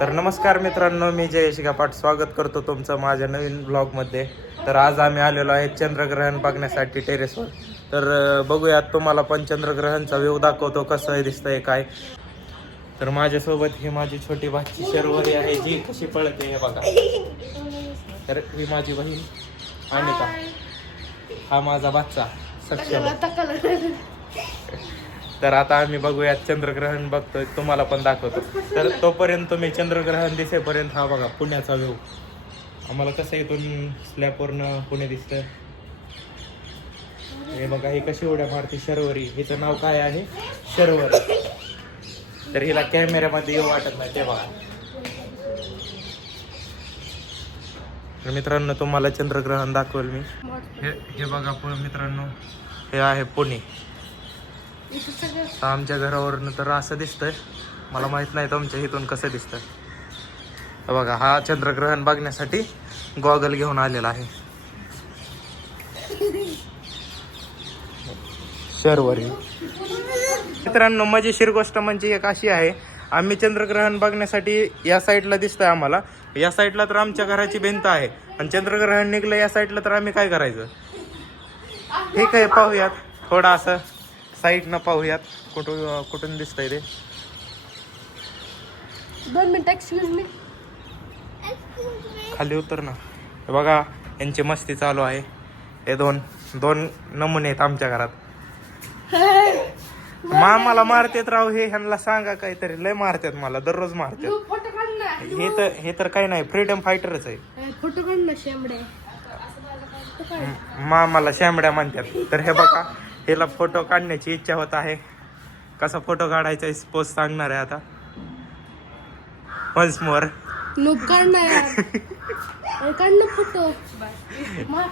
तर नमस्कार मित्रांनो, मी जयेश गापाट स्वागत करतो तुमचं माझ्या नवीन ब्लॉगमध्ये. तर आज आम्ही आलेलो आहे चंद्रग्रहण बघण्यासाठी टेरेसवर. तर बघूयात, तुम्हाला पण चंद्रग्रहणचा व्ह्यू दाखवतो कसं दिसतंय काय. तर माझ्यासोबत ही माझी छोटी भाची शर्वरी आहे, जी कशी पळते हे बघा. तर ही माझी बहीण अनिता, हा माझा बाच्चा सक्षम. तर आता आम्ही बघूयात चंद्रग्रहण बघतोय, तुम्हाला पण दाखवतो. तर तोपर्यंत तुम्ही चंद्रग्रहण दिसेपर्यंत हा बघा पुण्याचा व्ह्यू. आम्हाला कसं इथून स्लॅबवरनं पुणे दिसतं. हे बघा, ही कशी उड्या मारते शर्वरी. हिचं नाव काय आहे? शर्वरी. तर हिला कॅमेऱ्यामध्ये येऊ वाटत नाही ते बघा. तर मित्रांनो, तुम्हाला चंद्रग्रहण दाखवेल मी. हे बघा मित्रांनो, हे आहे पुणे. आमच्या घरावरून तर असं दिसतंय, मला माहित नाही तुमच्या इथून कसं दिसतंय. बघा, हा चंद्रग्रहण बघण्यासाठी गॉगल घेऊन आलेला आहे शर्वरी. मित्रांनो, मजेशीर गोष्ट म्हणजे एक अशी आहे, आम्ही चंद्रग्रहण बघण्यासाठी या साईडला दिसतंय आम्हाला. या साईडला तर आमच्या घराची भिंत आहे, आणि चंद्रग्रहण निघलं या साईडला, तर आम्ही काय करायचं? ठीक आहे, पाहूयात थोडं असं साईडनं पाहूयात कुठून दिसतंय ते. 2 मिनिटं, एक्सक्यूज मी. खाली उतर ना. हे बघा, यांची मस्ती चालू आहे. हे दोन नमुने आहेत आमच्या घरात. मामाला मारतेत राव हे, ह्यांना सांगा काहीतरी. लय मारतात मला, दररोज मारतात. फोटो काढ ना. हे तर काही नाही, फ्रीडम फायटरच आहे. फोटो काढ ना शेंबड्या. मामाला शेंबड्या म्हणतात. तर हे बघा, हिला फोटो काढण्याची इच्छा होत आहे. कसा फोटो काढायचा स्पोज सांगणार आहे आता. Once more. नो काढ ना यार. काढ ना फोटो.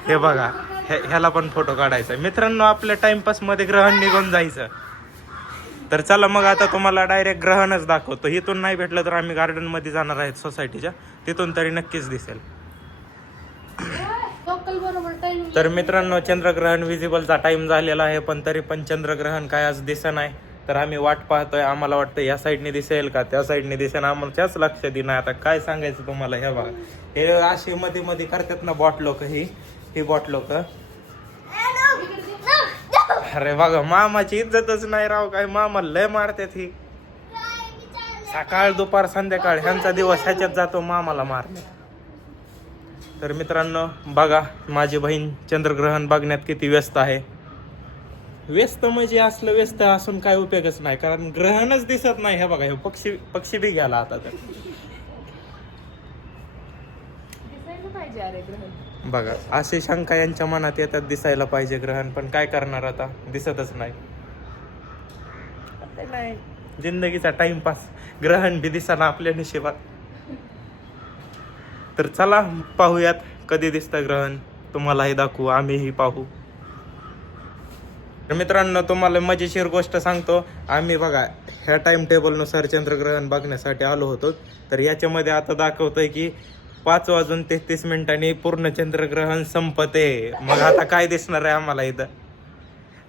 हे बघा, ह्याला पण फोटो काढायचा. मित्रांनो, आपल्या टाइमपास मध्ये ग्रहण निघून जायचं. तर चला मग, आता तुम्हाला डायरेक्ट ग्रहणच दाखवतो. इथून नाही भेटलं तर आम्ही गार्डन मध्ये जाणार आहेत सोसायटीच्या, तिथून तरी नक्कीच दिसेल. तर मित्रांनो, चंद्रग्रहण विजिबलचा टाइम झालेला आहे, पण तरी पण चंद्रग्रहण काय आज दिसत नाही. तर आम्ही वाट पाहतोय. आम्हाला वाटतं या साईडने दिसेल का त्या साईडने दिसेल, आम्हाला त्याच लक्षात येईना. आता काय सांगायचं तुम्हाला. हे बघा, हे अशी मध्ये मध्ये करतात ना बॉट लोक. ही बॉट लोक. अरे बघा, मामाची इज्जतच नाही राव. काय मामा लय मारतात ही. सकाळ दुपार संध्याकाळ ह्यांचा दिवस ह्याच्यात जातो मामाला मारण्यात. तर मित्रांनो बघा, माझी बहीण चंद्रग्रहण बघण्यात किती व्यस्त आहे. व्यस्त म्हणजे असलं व्यस्त असून काय उपयोगच नाही, कारण ग्रहणच दिसत नाही. हे बघा, हे पक्षी बी गेला आता. तर बघा, अशी शंका यांच्या मनात येतात, दिसायला पाहिजे ग्रहण, पण काय करणार आता, दिसतच नाही. जिंदगीचा टाइमपास, ग्रहण बी दिसना आपल्या नशिबात. तर चला पाहूयात कधी दिसतं ग्रहण. तुम्हालाही दाखवू, आम्हीही पाहू. तर मित्रांनो, तुम्हाला मजेशीर गोष्ट सांगतो. आम्ही बघा, ह्या टाइम टेबलनुसार चंद्रग्रहण बघण्यासाठी आलो होतो. तर याच्यामध्ये आता दाखवतंय की 5:33 पूर्ण चंद्रग्रहण संपते. मग आता काय दिसणार आहे आम्हाला इथं.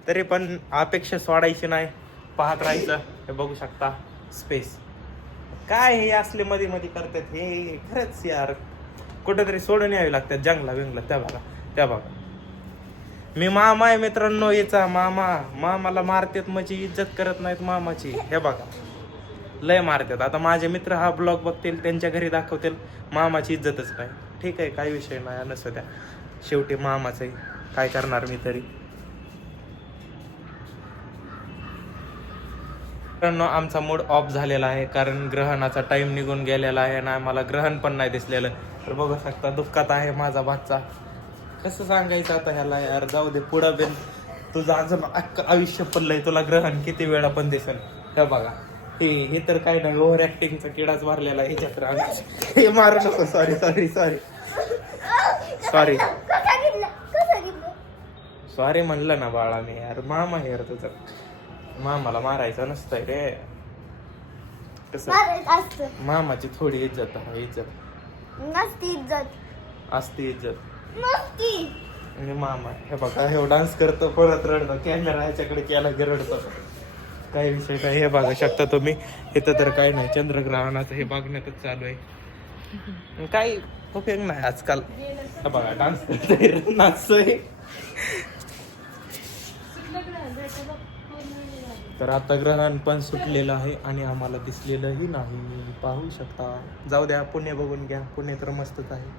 तरी पण अपेक्षा सोडायची नाही, पाहत राहायचं. हे बघू शकता स्पेस. काय हे असले मध्ये मध्ये करतात हे, खरंच यार. कुठेतरी सोडून यावी लागतात जंगला बिंगला. त्या बघा मी मामा आहे मित्रांनो याचा. मामाला मारतात म्हणजे इज्जत करत नाहीत मामाची. हे बघा, लय मारतात. आता माझे मित्र हा ब्लॉग बघतील, त्यांच्या घरी दाखवतील, मामाची इज्जतच नाही. ठीक आहे, काही विषय नाही, नसू द्या. शेवटी मामाच आहे, काय करणार मी तरी. मित्रांनो, आमचा मूड ऑफ झालेला आहे, कारण ग्रहणाचा टाइम निघून गेलेला आहे आणि आम्हाला ग्रहण पण नाही दिसलेलं. तर बघू शकता, दुःखात आहे माझा भाचा. कसं सांगायचं आता ह्याला यार. जाऊ दे, पुढं बिन तुझं अजून आयुष्य पडलंय, तुला ग्रहण किती वेळा पण दिसेल. हे बघा, हे तर काय नाही, ओव्हर ऍक्टिंगचा किडाच भरलेला आहे ह्याच्यात. हे मारू नको. सॉरी म्हणलं ना बाळा मी यार. मामा यार, तुझं मामाला मारायचं नसतंय रे. कसं मामाची थोडी इज्जत आहे. असती इज्जत. आणि मामा हे बघा, हे डान्स करतो, पळत रडतो, कॅमेरा ह्याच्याकडे केला की रडतो. काय विषय काय हे बघा शकता तुम्ही. इथं तर काय नाही, चंद्रग्रहणाचं हे बघण्यातच चालू आहे. काय उपयोग नाही आजकाल. हा बघा डान्स करतोय, नाचतोय. तर आता ग्रहण पण सुटलेलं आहे आणि आम्हाला दिसलेलंही नाही, पाहू शकता. जाऊ द्या, पुणे बघून घ्या, पुणे तर मस्तच आहे.